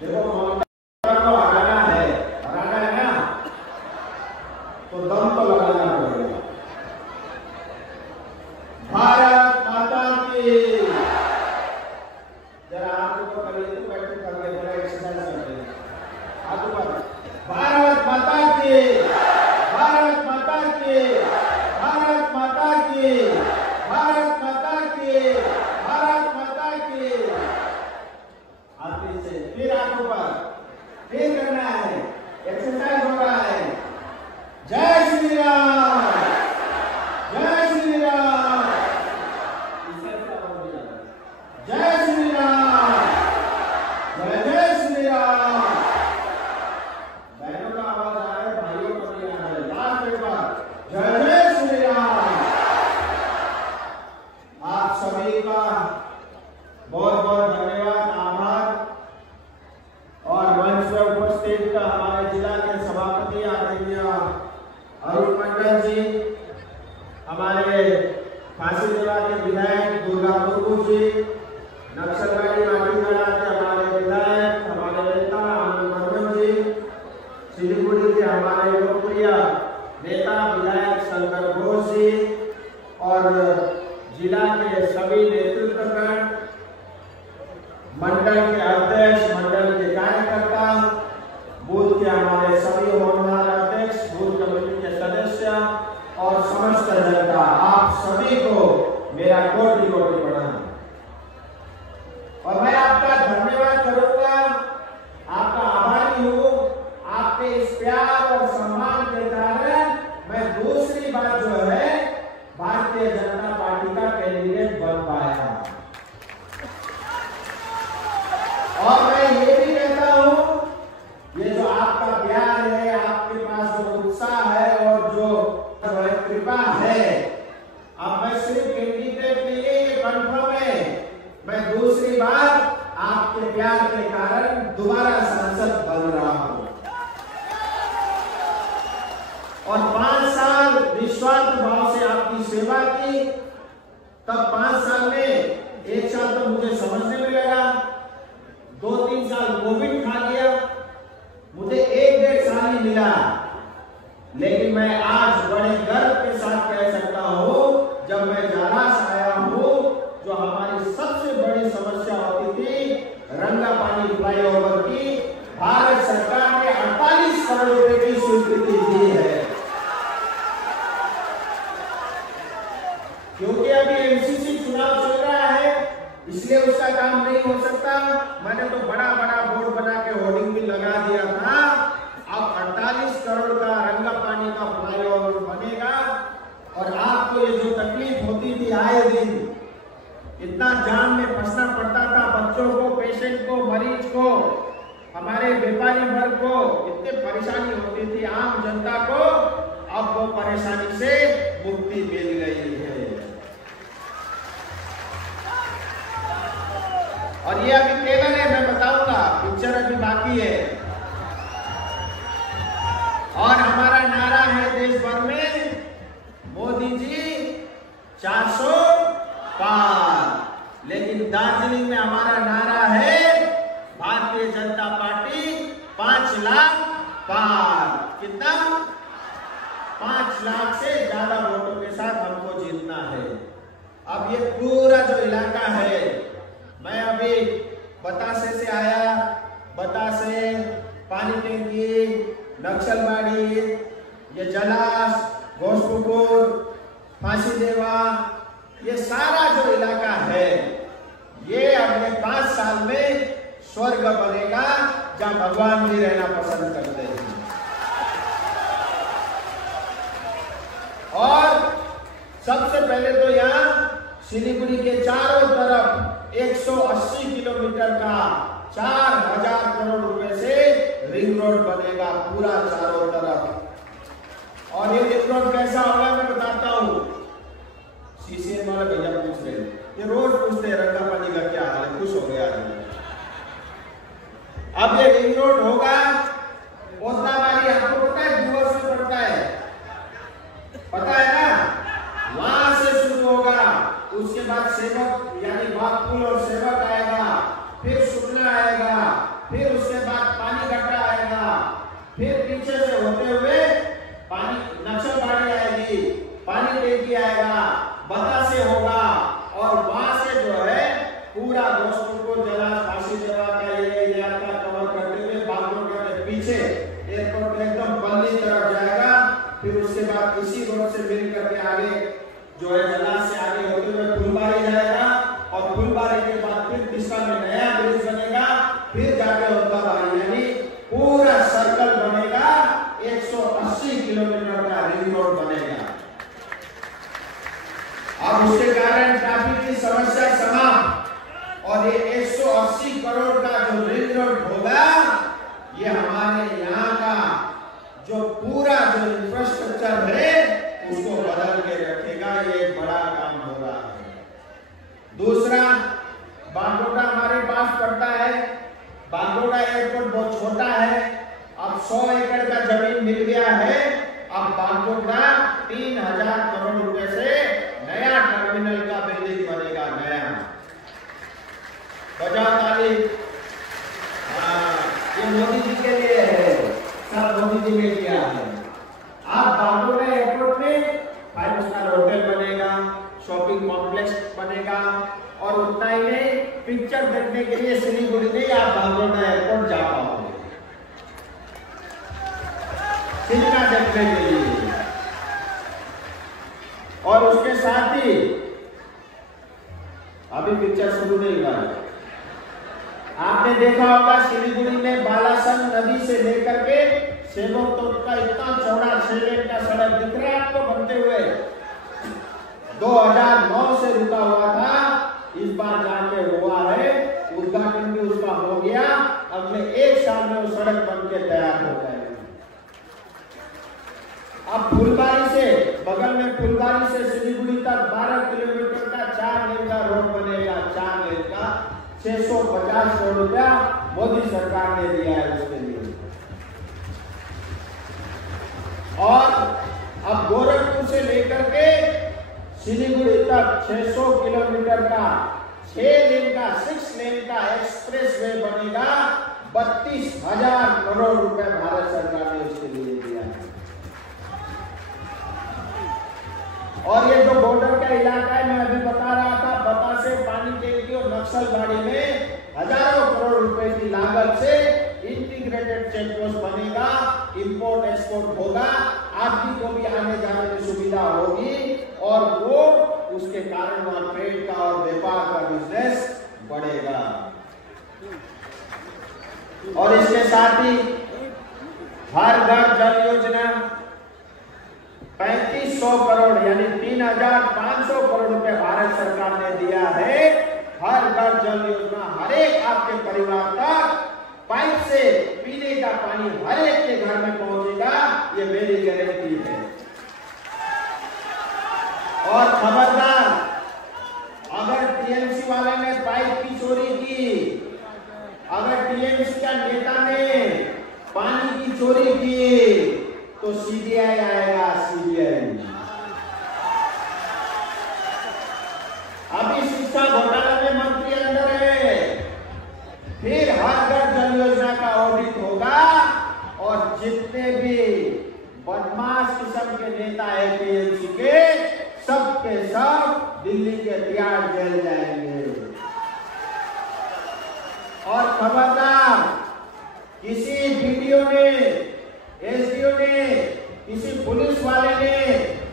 देखो ममता को हराना है ना, तो दम तो लगाना पड़ेगा। भारत माता की। जरा हाथ ऊपर करिए, तो बैठे करके जरा एक्सरसाइज करते हैं। हाथ ऊपर। भारत माता की, भारत माता की, भारत माता की, भारत माता की, भारत माता की। हाथ से फिर हाथ ऊपर, फिर करना है, एक्सरसाइज हो रहा है। जय श्री राम, जय श्री राम, जय श्री राम, जय जय श्री राम। बहनों का आवाज आ रहा है, भाइयों का भी आ रहा है। लास्ट एक बार, जय जय श्री राम। आप सभी का बहुत बहुत धन्यवाद, आभार। और मंच पर उपस्थित हमारे जिला के सभापति आदरणीय अरुण मंडल जी, हमारे फांसीदेवा के विधायक दुर्गा मुर्मू जी, नक्सलबाड़ी माटीगढ़ा के हमारे विधायक, हमारे नेता आनंद वर्मन जी, सिलीगुड़ी के हमारे लोकप्रिय नेता विधायक शंकर घोष जी, और जिला के सभी नेतृत्वगण, मंडल के अध्यक्ष, मंडल के कार्यकर्ता, बूथ के हमारे सभी होनहार अध्यक्ष, बूथ कमेटी के सदस्य और समस्त जनता, आप सभी को मेरा कोटि कोटि प्रणाम। और मैं आपका धन्यवाद करूंगा, आपका आभारी हूँ। आपके इस प्यार और सम्मान के कारण मैं दूसरी बार जो है भारतीय जनता पार्टी का कैंडिडेट बन पाया। और मैं ये भी कहता हूँ, ये जो आपका प्यार है, आपके पास जो उत्साह है और जो कृपा है, अब मैं सिर्फ कैंडिडेट नहीं है, ये कंफर्म है, मैं दूसरी बार आपके प्यार के कारण दोबारा सांसद बन रहा हूं। और 5 साल निस्वार्थ भाव से आपकी सेवा की, तब 5 साल में 1 साल तो मुझे समझने में लगा, 2-3 साल कोविड खा गया, मुझे 1-1.5 साल ही मिला। लेकिन मैं आज बड़े गर्व के साथ कह सकता हूं, जब मैं जालास आया हूं, जो हमारी सबसे बड़ी समस्या होती थी रंगापानी फ्लाईओवर की, भारत सरकार ने 48 करोड़ रुपए की स्वीकृति दी है। क्योंकि अभी एमसीसी चुनाव चल रहा है, इसलिए उसका काम नहीं हो सकता। मैंने तो बड़ा बड़ा बोर्ड बना के होर्डिंग भी लगा दिया था। अब 48 करोड़ का रंगापानी का फ्लाईओवर बनेगा। और आपको ये जो तकलीफ होती थी आए दिन, इतना जाम में फंसना पड़ता था, बच्चों को, पेशेंट को, मरीज को, हमारे व्यापारी वर्ग को इतनी परेशानी होती थी, आम जनता को, अब वो परेशानी से मुक्ति मिल गई है। और ये अभी ट्रेलर है, मैं बताऊंगा, पिक्चर अभी बाकी है। और हमारा नारा है देश भर में, मोदी जी 400 पार। लेकिन दार्जिलिंग में हमारा नारा है, भारतीय जनता पार्टी 5 लाख पार। कितना? 5 लाख से ज्यादा वोटों के साथ हमको जीतना है। अब ये पूरा जो इलाका है, मैं अभी बतासे से आया, बतासे, पानी टंकी, नक्सलबाड़ी, ये जलास, घोषपुकुर, फांसीदेवा, ये सारा जो इलाका है, ये अगले 5 साल में स्वर्ग बनेगा, जहां भगवान भी रहना पसंद करते हैं। और सबसे पहले तो यहाँ सिलीगुड़ी के चारों तरफ 180 किलोमीटर का 4000 करोड़ रुपए से रिंग रोड बनेगा, पूरा चारों तरफ। और ये रिंग रोड कैसा होगा मैं बताता हूँ। सीसीएम वाले भैया पूछ रहे, ये रोज पूछते हैं रंगापानी का क्या हाल है, खुश हो गया है। अब ये रिंग रोड होगा, ओदलाबाड़ी आपको पता है दूर से पड़ता है, पता है ना, वहां से शुरू होगा, उसके बाद सेवक यानी बागपुल और सेवक आएगा, फिर सुखना आएगा, फिर उसके जो है जला से आगे होते हुए फुलबारी जाएगा और फुलबारी के बाद फिर दिशा में नया ब्रिज बनेगा, फिर जाके औरंगाबाद यानी पूरा सर्कल बनेगा, 180 किलोमीटर का रिंग रोड बनेगा। अब उसके कारण ट्रैफिक की समस्या समाप्त और ये 180 करोड़ का जो रिंग रोड होगा, ये हमारे यहाँ का जो पूरा जो इंफ्रास्ट्रक्चर है उसको बदल के रखेगा। ये एक बड़ा काम हो रहा है। दूसरा, बागडोगरा हमारे पास पड़ता है। बागडोगरा एयरपोर्ट बहुत छोटा है, अब 100 एकड़ का जमीन मिल गया है। अब बागडोगरा 3000 करोड़ रुपए से नया टर्मिनल का बिल्डिंग बनेगा, नया। बजाओ ताली। ये मोदी जी के लिए है, सब मोदी जी ने किया है। आप बागडोगरा एयरपोर्ट में 5 स्टार होटल बनेगा, शॉपिंग कॉम्प्लेक्स बनेगा और उतना ही नहीं, पिक्चर देखने के लिए सिलीगुड़ी में आप बागडोगरा एयरपोर्ट जा पाओगे सिनेमा देखने के लिए। और उसके साथ ही अभी पिक्चर शुरू नहीं हुआ है, आपने देखा होगा सिलीगुड़ी में बालासन नदी से लेकर के सेवक तोट का इतना चौड़ा 6 लेन का सड़क दिख रहा है आपको बनते हुए। 2009 से रुका हुआ था, इस बार जाके हुआ है, उद्घाटन भी उसका हो गया। अगले 1 साल में वो सड़क बन के तैयार हो जाएगी। अब फुलबारी से, बगल में फुलबारी से सिलीगुड़ी तक 12 किलोमीटर का 4 लेन का रोड बनेगा, 4 लेन का। 650 करोड़ रुपया मोदी सरकार ने दिया है उसके लिए। और अब गोरखपुर से लेकर के सिलीगुड़ी तक 600 किलोमीटर का 6 लेन का 6 लेन का एक्सप्रेस वे बनेगा। 32,000 करोड़ रुपए भारत सरकार ने उसके लिए दिया है। और ये जो बॉर्डर का इलाका है, मैं अभी बता रहा था, बता से पानी टैंकी और नक्सलबाड़ी में हजारों करोड़ रुपए की लागत से इंटीग्रेटेड चेक पोस्ट बनेगा, इंपोर्ट एक्सपोर्ट होगा, आदमी को भी आने जाने में सुविधा होगी और वो उसके कारण वहां ट्रेड का और व्यापार का बिजनेस बढ़ेगा। और इसके साथ ही हर घर जल योजना 3500 करोड़ यानी 3500 करोड़ रुपए भारत सरकार ने दिया है। हर घर जल योजना, हर एक आपके परिवार तक पाइप से पीने का पानी हर एक के घर में पहुंचेगा, ये मेरी गारंटी है। और खबरदार, अगर टीएमसी वाले ने पाइप की चोरी की, अगर टीएमसी का नेता ने पानी की चोरी की, तो सीबीआई आएगा, सीबीआई। अभी शिक्षा घोटाला में मंत्री अंदर है, फिर हर घर जल योजना का ऑडिट होगा और जितने भी बदमाश किस्म के नेता है टीएमसी के, सब के सब दिल्ली के तिहाड़ जेल जाएंगे। और खबरदार, किसी वीडियो ने, एसडीओ ने, किसी पुलिस वाले ने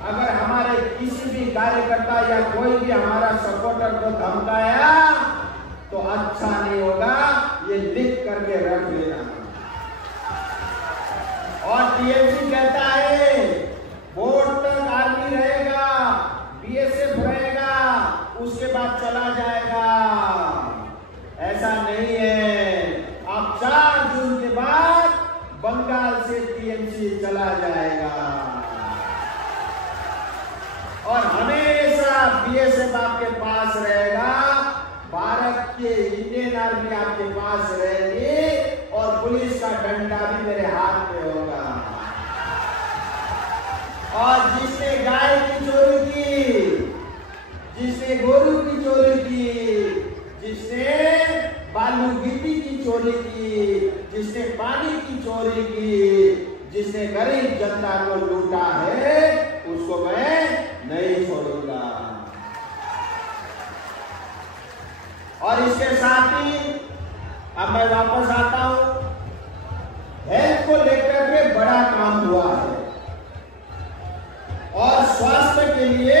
अगर हमारे किसी भी कार्यकर्ता या कोई भी हमारा सपोर्टर को धमकाया तो अच्छा नहीं होगा, ये लिख करके रख लेना। और टीएमसी कहता है वोट तक आर्मी रहेगा, बीएसएफ रहेगा, उसके बाद चला जाएगा। ऐसा नहीं है। अब 4 जून के बाद बंगाल से टीएमसी चला जाएगा और हमेशा बीएसएफ आपके पास रहेगा, भारत के इंडियन आर्मी आपके पास रहेगी और पुलिस का डंडा भी मेरे हाथ में होगा। और जिसने गाय की चोरी की, जिसने गोरू की चोरी की, जिसने बालू गिट्टी की चोरी की, जिसने पानी की चोरी की, जिसने गरीब जनता को लूटा है, उसको मैं नहीं छोड़ूंगा। और इसके साथ ही अब मैं वापस आता हूं, हेल्थ को लेकर के बड़ा काम हुआ है और स्वास्थ्य के लिए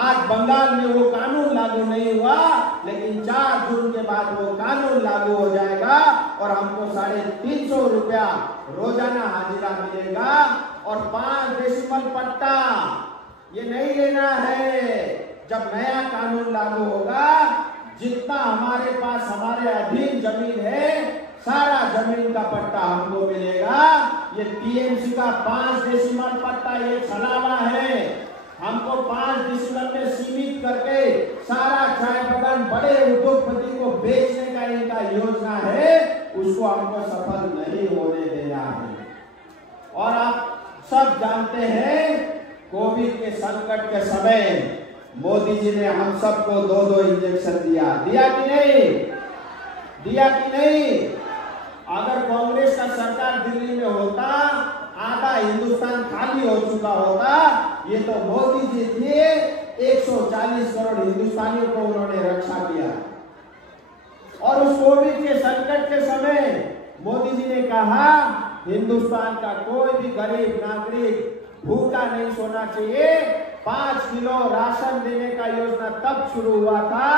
आज बंगाल में वो कानून लागू नहीं हुआ, लेकिन 4 जून के बाद वो कानून लागू हो जाएगा और हमको 350 रुपया रोजाना हाजिरा मिलेगा और 5 डेसिमल पट्टा ये नहीं लेना है। जब नया कानून लागू होगा, जितना हमारे पास हमारे अधीन जमीन है, सारा जमीन का पट्टा हमको मिलेगा। ये टीएमसी का 5 डेसिमल पट्टा ये छलावा है। हमको 5 डेसिमल में सीमित करके सारा चाय बागान बड़े उद्योगपति को बेचने का इनका योजना है, उसको हमको सफल नहीं होने देना है। और आप सब जानते हैं, कोविड के संकट के समय मोदी जी ने हम सबको 2-2 इंजेक्शन दिया कि नहीं? दिया कि नहीं? अगर कांग्रेस का सरकार दिल्ली में होता, आधा हिंदुस्तान खाली हो चुका होता। ये तो मोदी जी थे, 140 करोड़ हिंदुस्तानियों को उन्होंने रक्षा किया। और उस कोविड के संकट के समय मोदी जी ने कहा, हिंदुस्तान का कोई भी गरीब नागरिक भूखा नहीं सोना चाहिए। 5 किलो राशन देने का योजना तब शुरू हुआ था,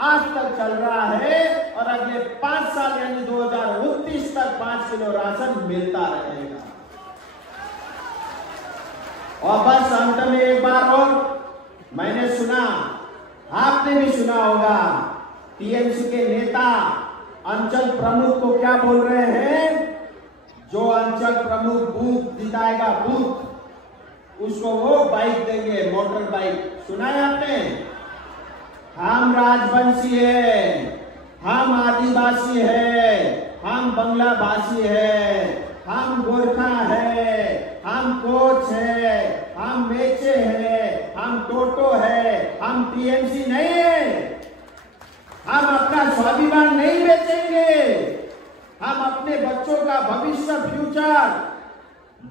आज तक चल रहा है और अगले 5 साल यानी 2029 तक 5 किलो राशन मिलता रहेगा। और बस अंत में एक बार और, मैंने सुना, आपने भी सुना होगा, टीएमसी के नेता अंचल प्रमुख को क्या बोल रहे हैं? जो अंचल प्रमुख बूथ जिताएगा, बूथ, उसको वो बाइक देंगे, मोटर बाइक। सुना है आपने? हम राजवंशी है, हम आदिवासी है, हम बंगला भाषी है, हम गोरखा है, हम कोच है, हम मेचे है, हम टोटो है, हम टीएमसी नहीं है। हम अपना स्वाभिमान नहीं बेचेंगे। हम अपने बच्चों का भविष्य, फ्यूचर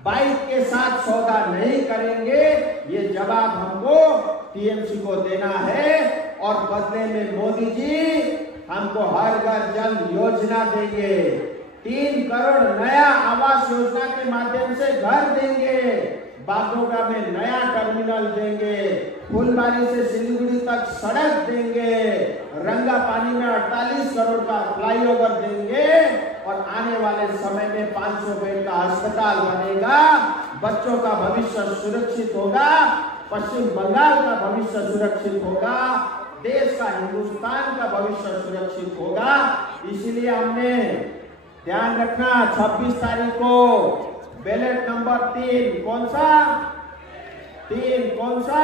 बाइक के साथ सौदा नहीं करेंगे। ये जवाब हमको टीएमसी को देना है और बदले में मोदी जी हमको हर घर जल योजना देंगे, 3 करोड़ नया आवास योजना के माध्यम से घर देंगे, बागोगा में नया टर्मिनल देंगे, फुलबारी से सिलीगुड़ी तक सड़क देंगे, रंगापानी में 48 करोड़ का फ्लाईओवर देंगे और आने वाले समय में 500 बेड का अस्पताल बनेगा। बच्चों का भविष्य सुरक्षित होगा, पश्चिम बंगाल का भविष्य सुरक्षित होगा, देश का, हिंदुस्तान का भविष्य सुरक्षित होगा। इसीलिए हमने ध्यान रखना, 26 तारीख को बैलेट नंबर 3, कौन सा? 3 कौन सा?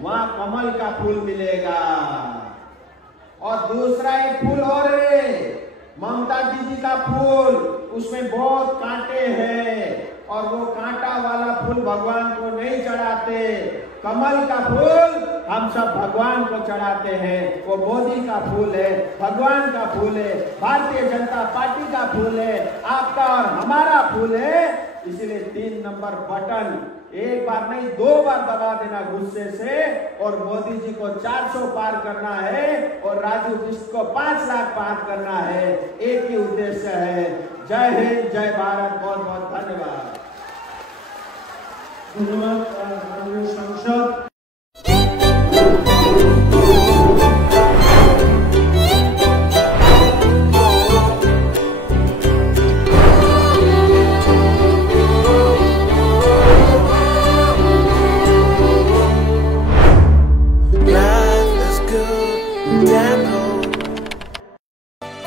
वहां कमल का फूल मिलेगा। और दूसरा एक फूल और है, ममता दीदी का फूल, उसमें बहुत कांटे हैं और वो कांटा वाला फूल भगवान को नहीं चढ़ाते। कमल का फूल हम सब भगवान को चढ़ाते हैं। वो मोदी का फूल है, भगवान का फूल है, भारतीय जनता पार्टी का फूल है, आपका और हमारा फूल है। इसलिए 3 नंबर बटन एक बार नहीं 2 बार दबा देना गुस्से से। और मोदी जी को 400 पार करना है और राजू बिष्ट को 5 लाख पार करना है। एक ही उद्देश्य है। जय हिंद, जय भारत। बहुत बहुत धन्यवाद। धन्यवाद सांसद।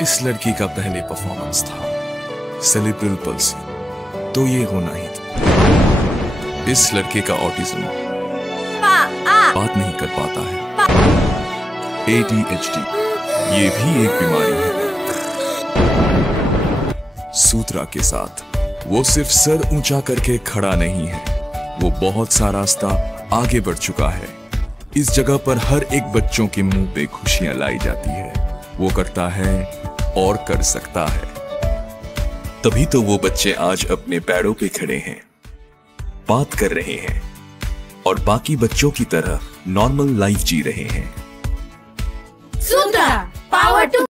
इस लड़की का पहले परफॉर्मेंस था सेरेब्रल पल्सी, तो ये होना ही था। इस लड़के का ऑटिज्म, बात नहीं कर पाता है, ADHD, ये भी एक बीमारी है। सूत्रा के साथ वो सिर्फ सर ऊंचा करके खड़ा नहीं है, वो बहुत सा रास्ता आगे बढ़ चुका है। इस जगह पर हर एक बच्चों के मुंह पे खुशियां लाई जाती है। वो करता है और कर सकता है, तभी तो वो बच्चे आज अपने पैरों पे खड़े हैं, बात कर रहे हैं और बाकी बच्चों की तरह नॉर्मल लाइफ जी रहे हैं। सूत्रा, पावर टू